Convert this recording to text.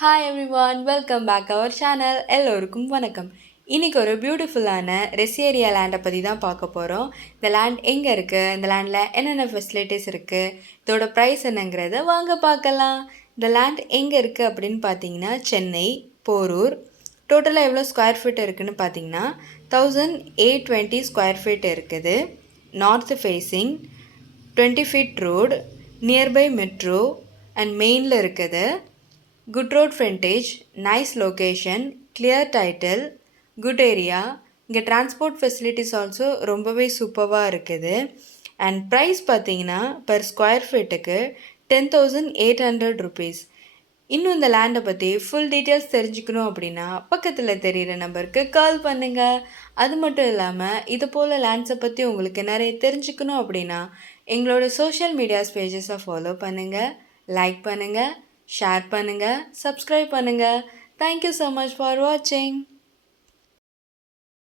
Hi everyone, welcome back our channel. எல்லோருக்கும் வணக்கம். இன்றைக்கி ஒரு பியூட்டிஃபுல்லான ரெசியேரியா லேண்டை பற்றி தான் பார்க்க போகிறோம். இந்த லேண்ட் எங்கே இருக்குது, இந்த லேண்டில் என்னென்ன ஃபெசிலிட்டிஸ் இருக்குது, இதோட ப்ரைஸ் என்னங்கிறத வாங்க பார்க்கலாம். இந்த லேண்ட் எங்கே இருக்குது அப்படின்னு பார்த்தீங்கன்னா சென்னை போரூர். டோட்டலாக எவ்வளோ ஸ்கொயர் ஃபீட் இருக்குதுன்னு பார்த்தீங்கன்னா 1820 ஸ்கொயர் ஃபீட் இருக்குது. North facing, 20 feet road, nearby metro and மெயினில் இருக்குது. Good road frontage, nice location, clear title, good area. இங்கே டிரான்ஸ்போர்ட் ஃபெசிலிட்டிஸ் ஆல்சோ ரொம்பவே சூப்பராக இருக்குது. அண்ட் ப்ரைஸ் பார்த்தீங்கன்னா பர் ஸ்கொயர் ஃபீட்டுக்கு 10,800 ருபீஸ். இன்னும் இந்த லேண்டை பற்றி ஃபுல் டீட்டெயில்ஸ் தெரிஞ்சுக்கணும் அப்படின்னா பக்கத்தில் தெரிகிற நம்பருக்கு கால் பண்ணுங்கள். அது மட்டும் இல்லாமல் இது போல் லேண்ட்ஸை பற்றி உங்களுக்கு நிறைய தெரிஞ்சுக்கணும் அப்படின்னா எங்களோட சோஷியல் மீடியாஸ் பேஜஸை ஃபாலோ பண்ணுங்கள், லைக் பண்ணுங்கள், ஷேர் பண்ணுங்கள், சப்ஸ்கிரைப் பண்ணுங்கள். தேங்க்யூ ஸோ மச் ஃபார் வாட்சிங்.